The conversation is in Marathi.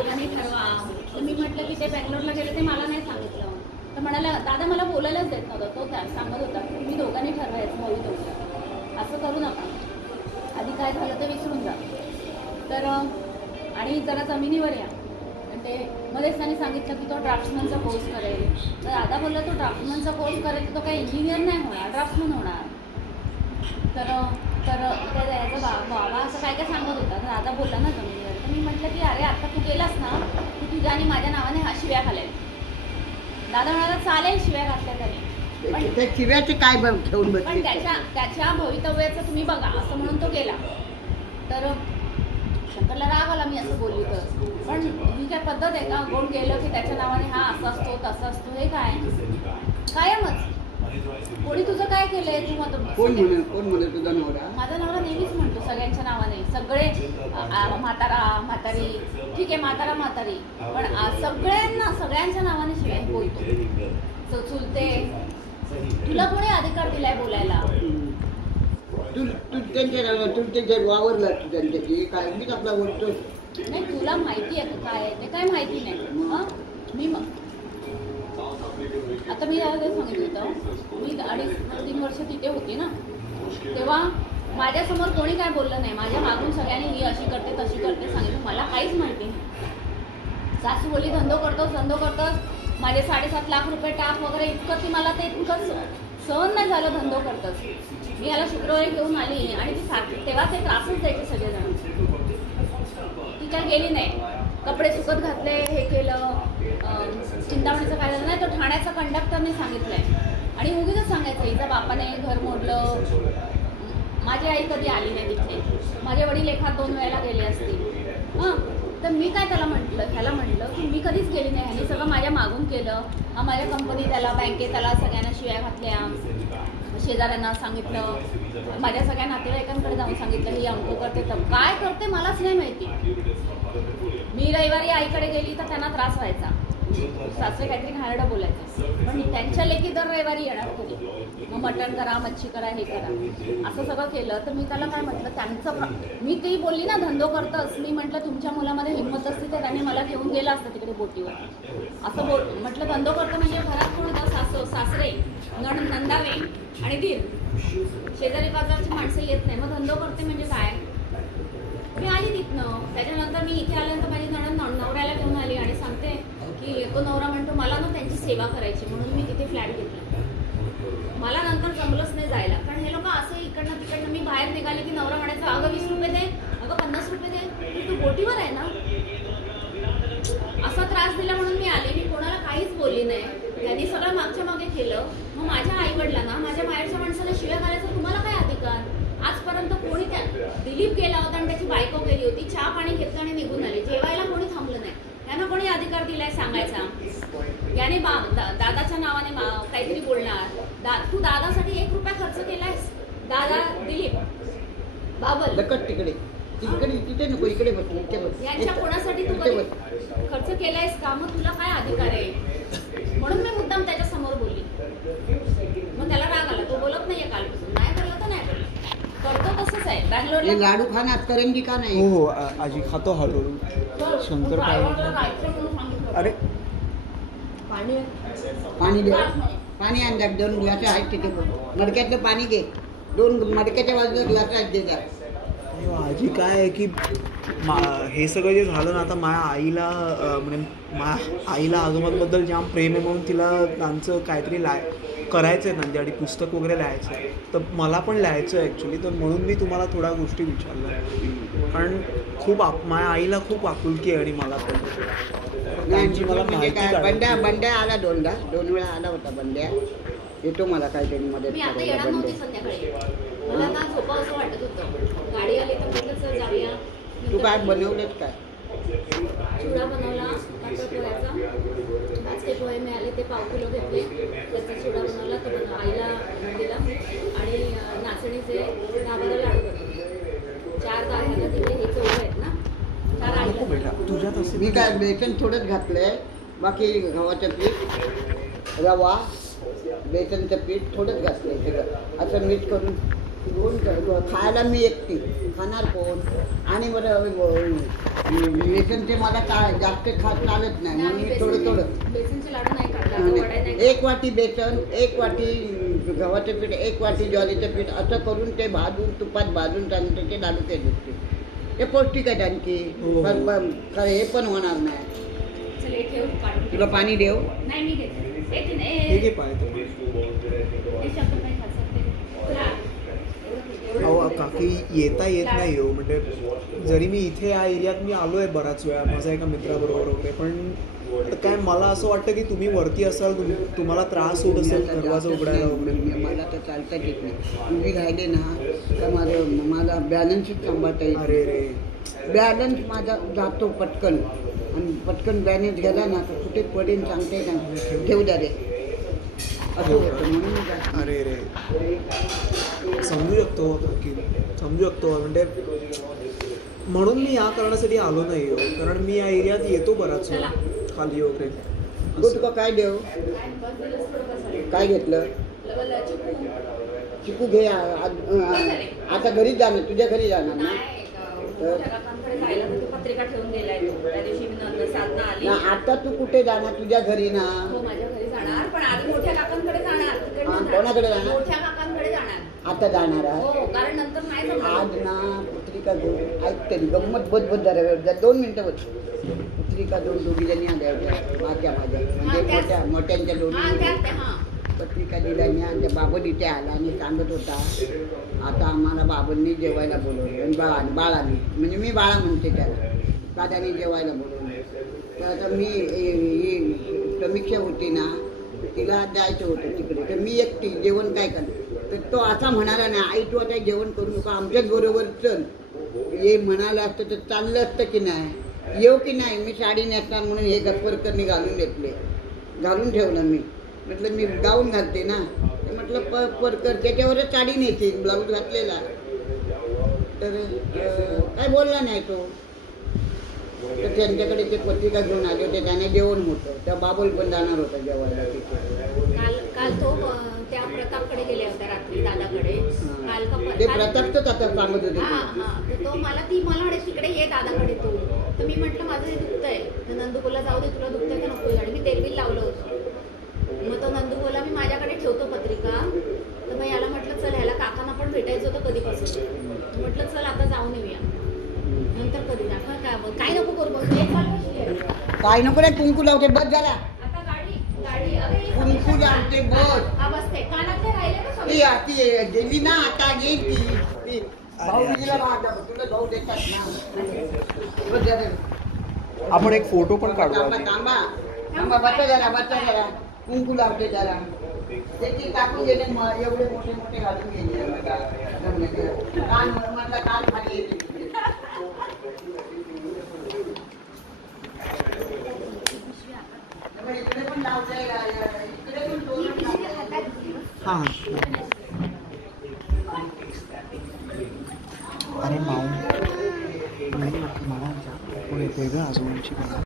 दोघांनी ठरवा. तर मी म्हटलं की ते बँगलोरला गेले ते मला नाही सांगितलं. तर म्हणाला दादा मला बोलायलाच देत नव्हता. तो त्या सांगत होता की तुम्ही दोघांनी ठरवायचं भाऊ दोघं, असं करू नका, आधी काय झालं ते विसरून जा. तर आणि जरा जमिनीवर या. आणि ते मध्येच त्यांनी सांगितलं की तो ड्राफ्ट्समनचा कोर्स करेल. तर दादा बोलला तो ड्राफ्ट्समनचा कोर्स करेल तर तो काही इंजिनियर नाही होणार, ड्राफ्ट्समन होणार. तर तर त्याचा बाबा असं काय काय सांगत होता. तर दादा बोलला ना जमिनीवर. तर मी म्हटलं की अरे आता तू गेलास ना, तू तुझ्या आणि माझ्या नावाने हा शिव्या घालेल. दादा म्हणाला चालेल शिव्या घातल्या तरी, पण त्या शिव्याचे काय ठेवून बसले, पण त्याच्या भवितव्याचं तुम्ही बघा असं म्हणून तो गेला. तर शंकरला राग आला मी असं बोलली तर. पण ही काय पद्धत आहे का, कोण गेलं की त्याच्या नावाने हा असा असतो तसा असतो, हे काय कायमच. कोणी तुझं काय केलंय तू मत कोण म्हणेल तुझा नवरा? माझा नवरा नेहमीच म्हणतो सगळ्यांच्या नावाने, सगळे म्हातारा म्हातारी, ठीक आहे म्हातारा म्हातारी, पण सगळ्यांच्या नावाने शिवाय बोलतो. चुलते, तुला कोणी अधिकार दिलाय बोलायला? तू त्यांच्या वावरला तू त्यांच्याशी काय मीच आपला बोलतो नाही. तुला माहिती आहे काय आहे ते काय माहिती नाही. मी आता मी याला ते सांगितलं होतं, मी 2.5-3 वर्ष तिथे होती ना, तेव्हा माझ्यासमोर कोणी काय बोललं नाही. माझ्या मागून सगळ्यांनी ही अशी करते तशी करते सांगितलं, मला काहीच माहिती नाही. सासू बोलली धंदो करतोस, माझे 7.5 लाख रुपये टाक वगैरे इतकं, ती मला ते इतकं सहन नाही झालं. धंदो करतोस. मी याला शुक्रवारी घेऊन आली आणि ती तेव्हा ते त्रासच द्यायचे सगळेजण. ती काय गेली नाही, कपडे सुकत घातले, हे केलं. चिंतामणीचं काय झालं नाही, तो ठाण्याचा कंडक्टरने सांगितलंय आणि उगीच सांगायचं हिच्या बापाने घर मोडलं. माझी आई कधी आली नाही तिथे, माझे वडील एखाद 2 वेळेला गेले असतील. तर मी काय ह्याला म्हटलं की मी कधीच गेली नाही, ह्याने सगळं माझ्या मागून केलं. माझ्या कंपनी त्याला, बँकेत त्याला, सगळ्यांना शिव्या घातल्या, शेजाऱ्यांना सांगितलं, माझ्या सगळ्या नातेवाईकांकडे जाऊन सांगितलं ही अंको करते तर काय करते मलाच नाही माहिती. मी रविवारी आईकडे गेली तर त्यांना त्रास व्हायचा, सासरे काहीतरी घाणेरडं बोलायचं, पण त्यांच्या लेकी दर रविवारी येणार घरी, मग मटण करा, मच्छी करा, हे करा, असं सगळं केलं. तर मी त्याला काय म्हटलं, त्यांचं मी ती बोलली ना धंदो करतस, मी म्हटलं तुमच्या मुलामध्ये हिंमत असते तर त्यांनी मला घेऊन गेला असतं तिकडे बोटीवर, असं म्हटलं. धंदो करतो म्हणजे घरात कोण होतं, सासरे, नंदावे आणि दीर, शेजारी पाजारची माणसं येत नाही, मग धंदो करते म्हणजे काय. मी आली तिथनं. त्याच्यानंतर मी इथे आल्यानंतर माझी नवऱ्याला घेऊन आली आणि सांगते की तो नवरा म्हणतो मला ना त्यांची सेवा करायची म्हणून मी तिथे फ्लॅट घेतला. मला नंतर जमलंच नाही जायला, कारण हे लोक असं इकडनं तिकडनं. मी बाहेर निघाले की नवरा म्हणायचा अगं 20 रुपये दे, अगं 50 रुपये दे, तू बोटीवर आहे ना. असा त्रास दिला म्हणून मी आले. मी कोणाला काहीच बोलली नाही. त्यांनी सगळं मागच्या मागे केलं. मग माझ्या आई वडिलांना, माझ्या बाहेरच्या माणसाला शिव्या घालायचा तुम्हाला काय अधिकार? आजपर्यंत कोणी दिलीप गेला होता आणि त्याची बायको गेली होती, चहा पाणी घेतलं आणि निघून आले, जेवायला कोणी थांबलं नाही. त्यांना कोणी अधिकार दिलाय सांगायचा? याने दादाच्या नावाने काहीतरी बोलणार. तू दादासाठी 1 रुपया खर्च केलायस? दादा दिलीप बाबल तिकडे तिथे नको, इकडे बस. यांच्या कोणासाठी तू खर्च केलायस का? मग तुला काय अधिकार आहे? म्हणून मी मुद्दाम त्याच्या समोर बोलली. मग त्याला राग आला, तो बोलत नाहीये कालपासून. नाही बोलला तर नाही बोलला, करतो तसंच आहे. बँगलोरला लाडू खाणार, करंजी का नाही? हो आजी खातो हळूहळू. शंकर अरे पाणी दे, पाणी आणल्या 2 ग्लास आहेत तिथे, मडक्यातलं पाणी घे, 2 मडक्याच्या बाजूला ग्लास आहेत दे. आजी काय आहे की हे सगळं जे झालं ना, आता माझ्या आईला म्हणजे आईला आजोबांबद्दल जाम प्रेम आहे म्हणून तिला त्यांचं काहीतरी करायचं आहे त्यांच्यासाठी, पुस्तक वगैरे लिहायचं आहे. तर मला पण लिहायचं आहे ॲक्च्युली. तर म्हणून मी तुम्हाला थोड्या गोष्टी विचारल्या, कारण खूप माझ्या आईला खूप आपुलकी आहे आणि मला पण त्यांची मला माहिती. बंड्या आला 2 वेळा आला होता. बंड्या येतो मला काहीतरी मदत मी आता येणार नव्हती संध्याकाळी, मला ना झोपा असं वाटत होतं. गाडी आली तर म्हटलं चल जाऊया. तू काय बनवलेत काय? चिवडा बनवला पातळ पोह्याचा, 5 पोहे मिळाले ते 1/2 किलो घेतले, त्याचा चिवडा बनवला, तो आईला दिला आणि नाचणीचे 10-12 लाडू बनवले. 4 दाह्याला दिले, हे 14 आहेत ना, 4 आईला. तुझ्यात असं मी काय बेसन थोडंच घातलंय, बाकी गव्हाचं पीठ, रवा, बेसनचं पीठ थोडंच घातलंय सगळं, असं मिक्स करून खायला मी एकटी खाणार कोण आणि बरं बेसनचे मला जास्त चालत नाही म्हणून मी थोडं बेसनचे लाडू नाही खात, लाडू वडा नाही. एक वाटी बेसन, एक वाटी गव्हाचं पीठ, एक वाटी ज्वारीचं पीठ असं करून ते भाजून तुपात भाजून त्याचे लाडू केले होते. ते पौष्टिक आहेत आणखी हो. खरं हे पण होणार नाही. चल हे ठेव, काढून. तुला पाणी देऊ? नाही मी घेते. एक नाही, हे घे पाय हे शब्द नाही खात सकते. तुला अहो काकी येता येत नाही हो, म्हणजे जरी मी इथे या एरियात मी आलो आहे बराच वेळा माझ्या एका मित्राबरोबर वगैरे, पण काय मला असं वाटतं की तुम्ही वरती असाल, तुम्हाला त्रास होत असेल दरवाजा उघडायला वगैरे. मला तर चालताच येत नाही. तुम्ही राहिले ना तर मला बॅलन्सच सांभाळता येत. अरे रे, बॅलन्स माझा जातो पटकन आणि पटकन बॅलन्स गेला ना तर कुठे पडेन सांगते का ठेवू द्या रे असं होतं. म्हणून मी जात अरे रे, समजू शकतो की समजू शकतो, म्हणजे म्हणून मी या कारणासाठी आलो नाही हो, कारण मी या एरियात येतो बराच वेळा खाली वगैरे. नाही. तुला काय देऊ? काय बस दिलंस थोडं बसायला. काय घेतलं? लवला चिकू. चिकू घे. आता घरीच जाणार, तुझ्या घरी जाणार ना? नाही, मोठ्या काकांकडे जायला तर तो पत्रिका ठेवून गेलाय तो. त्या दिवशी मी नंतर साधना आली. ना आता तू कुठे जाणार? तुझ्या घरी ना? हो माझ्या घरी जाणार, पण आधी मोठ्या काकांकडे जाणार. तिकडनं हा, जाणार. कोणाकडे जाणार? मोठ्या काकांकडे जाणार. आता जाणार आहे? हो, कारण नंतर नाही जमणार. आज ना पत्रिका घेऊन ऐकते गंमत बदबद जरा 2 मिनिटं बस. पत्रिका दोघी जणी आल्या होत्या माझ्या म्हणजे मोठ्यांच्या हा, दोन्ही त्यात ते, हा. पत्रिका दिल्याने आणि त्या बाबा इथे आला आणि सांगत होता आता आम्हाला बाबांनी जेवायला बोलवलं आणि बाळाने म्हणजे मी बाळा म्हणते त्याला दादानी जेवायला बोलवलं. तर आता मी ही समीक्षा होती ना तिला जायचं होतं तिकडे, तर मी एकटी जेवण काय करणार. तर तो असा म्हणाला ना आई तू आता जेवण करू नका आमच्याच बरोबर चल. हे म्हणालं असतं तर चाललं असतं की नाही, येऊ की नाही. मी साडी नेसणार म्हणून हे गप्परकरनी घालून घेतले, घालून ठेवलं. मी म्हटलं मी गाऊन घालते ना, ते म्हटलं परकर त्याच्यावरच साडी नेते ब्लाऊज घातलेला. तर काय बोलला नाही तो. तर त्यांच्याकडे ते पत्रिका घेऊन आले होते, त्याने जेवण होतं. त्या बाबूल पण जाणार होता जेवायला तिथे. काल तो त्या प्रतापकडे गेल्या होत्या रात्री दादाकडे. ते प्रतापच आता सांगत होते. हा हा, तर तो मला म्हणे तिकडे ये दादाकडे तू. तर मी म्हटलं माझं हे दुखतंय. तर नंदू बोलला जाऊ दे तुला दुखतंय का नको. आणि मी तेलबिल लावलं होतं. मग तो नंदू बोला मी माझ्याकडे ठेवतो पत्रिका. तर मग याला म्हटलं चल ह्याला काकांना पण भेटायचं होतं कधीपासून. म्हटलं चल आता जाऊन येऊया. नंतर कधी दाखवा काय नको करू बघ. काय नको रे कुंकू लावते बस झाला. आता गाडी अरे कुंकू लावते बस. हा बसते कानातले राहिले का ती गेली ना आता येईल ती भाऊजीला तुला भाऊ देतात ना. बस झालं. आपण एक फोटो पण काढू. थांबा बसा जरा कुंकू लावते जरा. त्याची टाकून गेले एवढे मोठे घालून गेले कान म्हटलं कान खाली येते. इकडे पण लावते इकडे पण हां अरे माऊ मला पुढे ग अजूनची